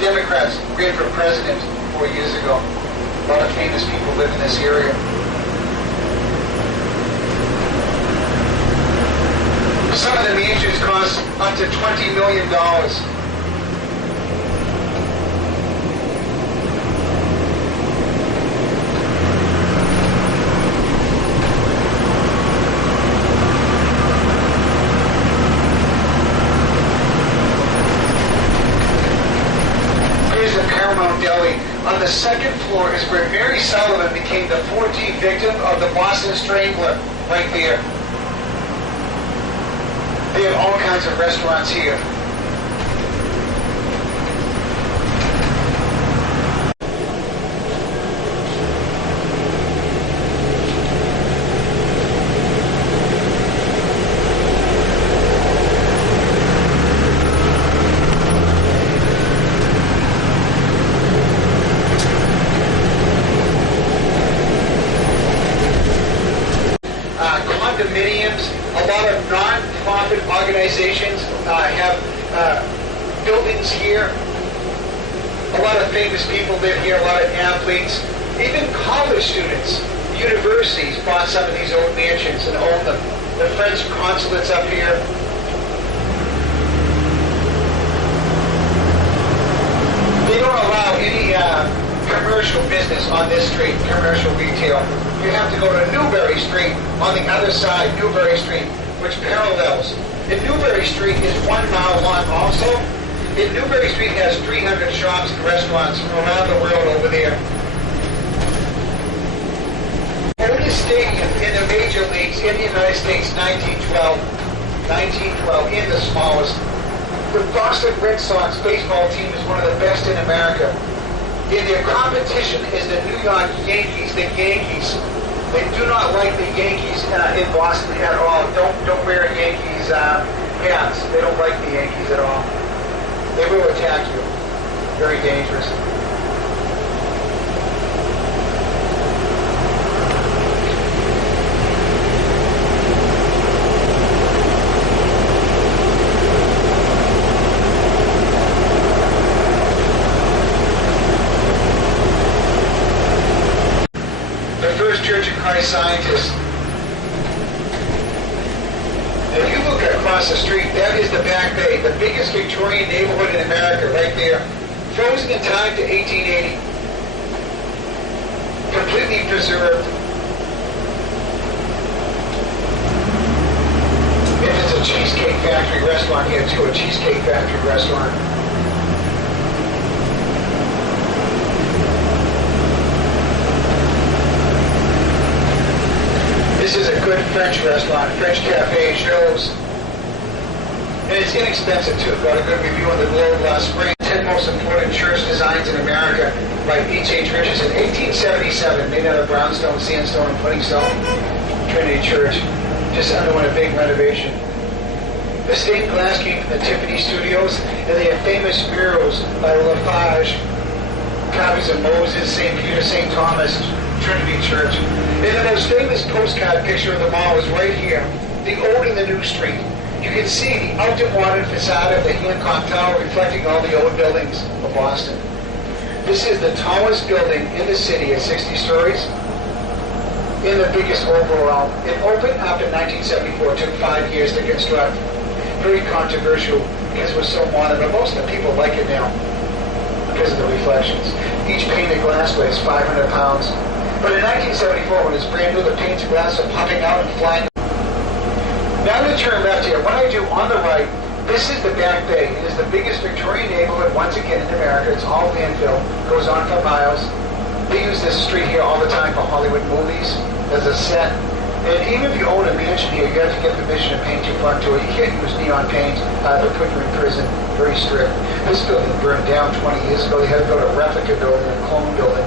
Democrats ran for president 4 years ago. A lot of famous people live in this area. Some of the mansions cost up to $20 million. Here's the Paramount Deli. On the second floor is where Mary Sullivan became the 14th victim of the Boston Strangler, right there. They have all kinds of restaurants here. Condominiums, a lot of non-profit organizations have buildings here. A lot of famous people live here, a lot of athletes. Even college students, universities bought some of these old mansions and own them. The French consulate's up here. They don't allow any commercial business on this street, commercial retail. You have to go to Newbury Street on the other side, Newbury Street, which parallels. And Newbury Street is 1 mile long also. And Newbury Street has 300 shops and restaurants from around the world over there. Oldest stadium in the major leagues in the United States, 1912. 1912, in the smallest. The Boston Red Sox baseball team is one of the best in America. In their competition is the New York Yankees, the Yankees. They do not like the Yankees in Boston at all. Don't wear Yankees hats. They don't like the Yankees at all. They will attack you. Very dangerous. Church of Christ Scientists. If you look across the street, that is the Back Bay, the biggest Victorian neighborhood in America, right there. Frozen in time to 1880. Completely preserved. And there's a Cheesecake Factory restaurant here too, a Cheesecake Factory restaurant. This is a good French restaurant, French cafe, shows. And it's inexpensive too. Got a good review on the Globe last spring. 10 most important church designs in America by H.H. Richardson. 1877, made out of brownstone, sandstone, and pudding stone. Trinity Church. Just underwent a big renovation. The stained glass came from the Tiffany Studios, and they have famous murals by Lafarge, copies of Moses, St. Peter, St. Thomas, Trinity Church. And the most famous postcard picture of them all is right here, the old and the new street. You can see the ultra-modern facade of the Hancock Tower reflecting all the old buildings of Boston. This is the tallest building in the city at 60 stories and the biggest overall. It opened up in 1974. It took 5 years to construct. Very controversial because it was so modern, but most of the people like it now because of the reflections. Each pane of glass weighs 500 pounds. But in 1974, when it's brand new, the panes of glass are popping out and flying. Now to turn left here. What I do on the right, this is the Back Bay. It is the biggest Victorian neighborhood once again in America. It's all landfill. Goes on for miles. They use this street here all the time for Hollywood movies as a set. And even if you own a mansion here, you have to get permission to paint your front to it. You can't use neon paint. They'll put you in prison. Very strict. This building burned down 20 years ago. They had to go to a replica building, a clone building,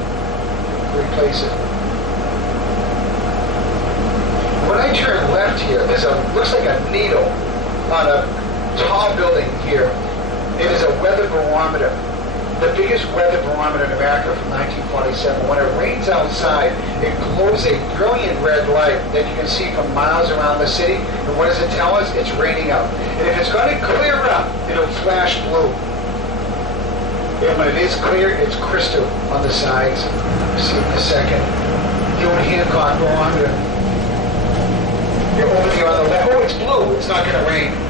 replace it. When I turn left here, there's looks like a needle on a tall building here. It is a weather barometer, the biggest weather barometer in America from 1947. When it rains outside, it glows a brilliant red light that you can see from miles around the city. And what does it tell us? It's raining out. And if it's going to clear up, it'll flash blue. Yeah, when it is clear, it's crystal on the sides. See in a second. You and Hancock go on to. You're over here on the left. Oh, it's blue. It's not going to rain.